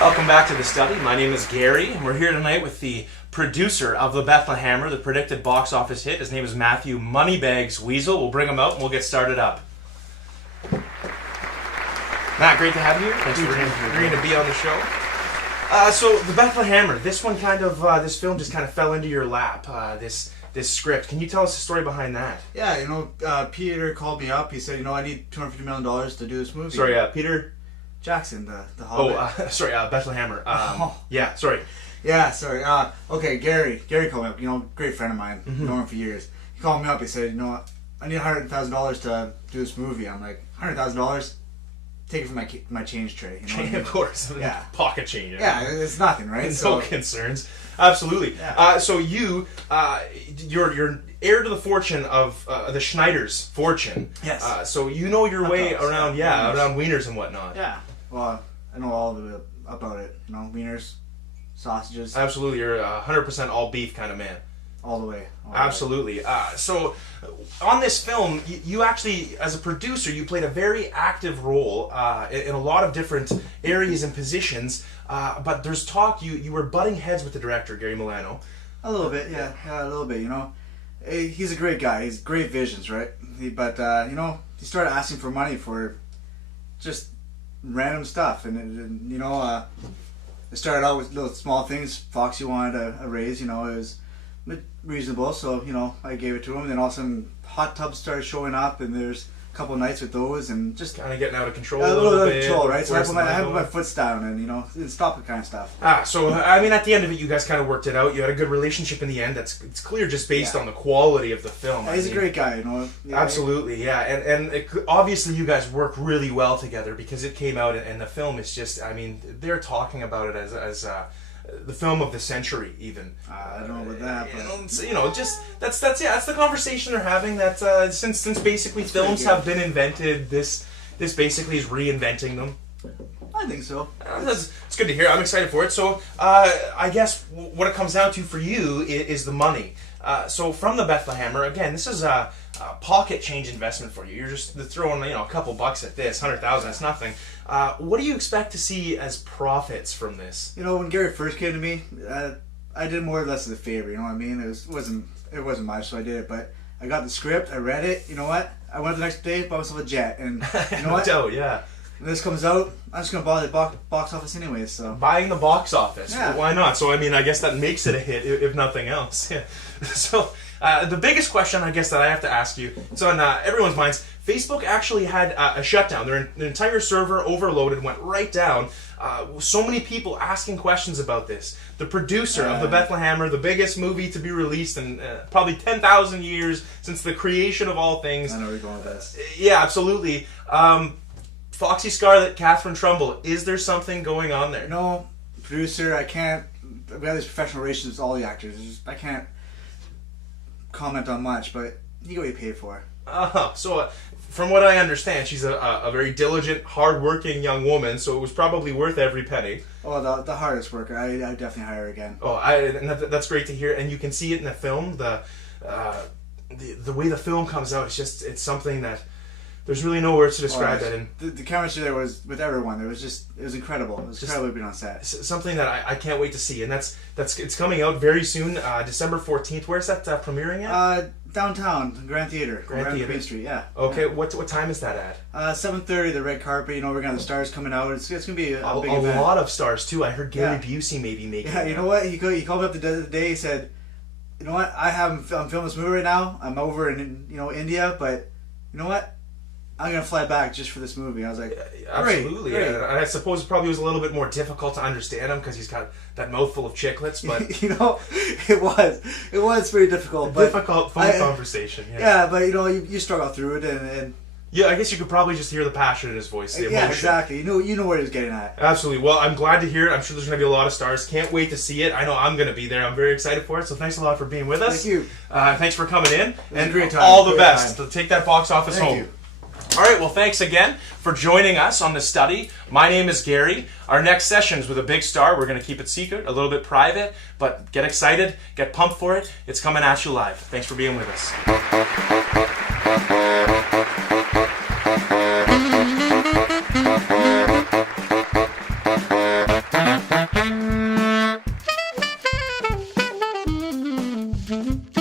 Welcome back to The Study. My name is Gary, and we're here tonight with the producer of the Bethlehammer, the predicted box office hit. His name is Matthew Moneybags Wiesel. We'll bring him out and we'll get started up. Matt, great to have you. Thanks for agreeing to be on the show. So, the Bethlehammer, this film just kind of fell into your lap, this script. Can you tell us the story behind that? Yeah, Peter called me up. He said, I need $250 million to do this movie. Sorry, Peter? Jackson, the Hobbit. Bethlehammer. Yeah, sorry. Yeah, sorry. Okay, Gary called me up. Great friend of mine. Mm-hmm. Known him for years. He called me up. He said, I need $100,000 to do this movie. I'm like, $100,000? Take it from my change tray. Of course. Yeah. Pocket change. Yeah, it's nothing, right? No concerns. Absolutely. Yeah. So you're heir to the fortune of the Schneider's fortune. Yes. So you know your way around, Wieners. around wieners and whatnot. Yeah. Well, I know all of it about it. Wieners, sausages. Absolutely. You're 100% all beef kind of man. All the way. Absolutely. So, on this film, you actually, as a producer, you played a very active role in a lot of different areas and positions. But there's talk you were butting heads with the director, Gary Milano. A little bit, yeah, a little bit. He's a great guy. He's great visions, right? But he started asking for money for just random stuff, and it started out with little small things. Foxy wanted a raise. It was reasonable, so I gave it to him. And then all of a sudden, hot tubs started showing up, and there's a couple of nights with those, and just kind of getting out of control. A little bit bit, of control, right? So I put my foot down, and stop the kind of stuff. So I mean, at the end of it, you guys kind of worked it out. You had a good relationship in the end. It's clear just based on the quality of the film. Yeah, he's a great guy, Absolutely, yeah, and obviously you guys work really well together because it came out, and the film is just. I mean, they're talking about it as the film of the century, even. I don't know about that, but that's the conversation they're having. That since basically films have been invented, this basically is reinventing them. I think so. It's good to hear. I'm excited for it. So I guess what it comes down to for you is the money. So from the Bethlehammer, again, this is a pocket change investment for you. You're just throwing a couple bucks at this, 100,000. It's nothing. What do you expect to see as profits from this? When Gary first came to me, I did more or less as a favor. You know what I mean? It wasn't much, so I did it. But I got the script. I read it. You know what? I went the next day, bought myself a jet, and you know what? Yeah. When this comes out, I'm just gonna buy the box office anyways. So buying the box office, yeah. Why not? So I mean, I guess that makes it a hit, if nothing else. Yeah. So the biggest question, I guess, that I have to ask you, it's on everyone's minds. Facebook actually had a shutdown. Their entire server overloaded, went right down. So many people asking questions about this. The producer of the Bethlehammer, the biggest movie to be released in probably 10,000 years since the creation of all things. I know where you're going with this. Yeah, absolutely. Foxy Scarlett, Catherine Trumbull, is there something going on there? No, producer, I can't. We have these professional relations with all the actors. I can't comment on much, but you get what you pay for. So from what I understand, she's a very diligent, hard-working young woman, so it was probably worth every penny. Oh, the hardest worker. I definitely hire her again. And that's great to hear, and you can see it in the film. The way the film comes out, it's something that there's really no words to describe that. And the chemistry there was with everyone. It was incredible. It was incredible being on set. Something that I can't wait to see, and it's coming out very soon, December 14th. Where's that premiering at? Downtown, Grand Theater. Grand Theater. Main Street, yeah. Okay, yeah. What time is that at? 7:30, the red carpet. We're gonna have the stars coming out. It's gonna be a big event. A lot of stars too. I heard Gary Busey maybe making. Yeah, you know what? He called me up the day. He said, "You know what? I'm filming this movie right now. I'm over in India, but you know what? I'm gonna fly back just for this movie." I was like, absolutely. Great. Yeah. And I suppose it probably was a little bit more difficult to understand him because he's got that mouthful of chiclets. But it was pretty difficult. Difficult phone conversation. Yeah, but you struggle through it, and yeah, I guess you could probably just hear the passion in his voice, the emotion. Yeah, exactly. You know where he's getting at. Absolutely. Well, I'm glad to hear it. I'm sure there's going to be a lot of stars. Can't wait to see it. I know I'm going to be there. I'm very excited for it. So thanks a lot for being with us. Thank you. Thanks for coming in. And great time. All the best. To take that box office home. Thank you. All right, well, thanks again for joining us on The Study. My name is Gary. Our next session's with a big star. We're going to keep it secret, a little bit private, but get excited, get pumped for it. It's coming at you live. Thanks for being with us. stuff.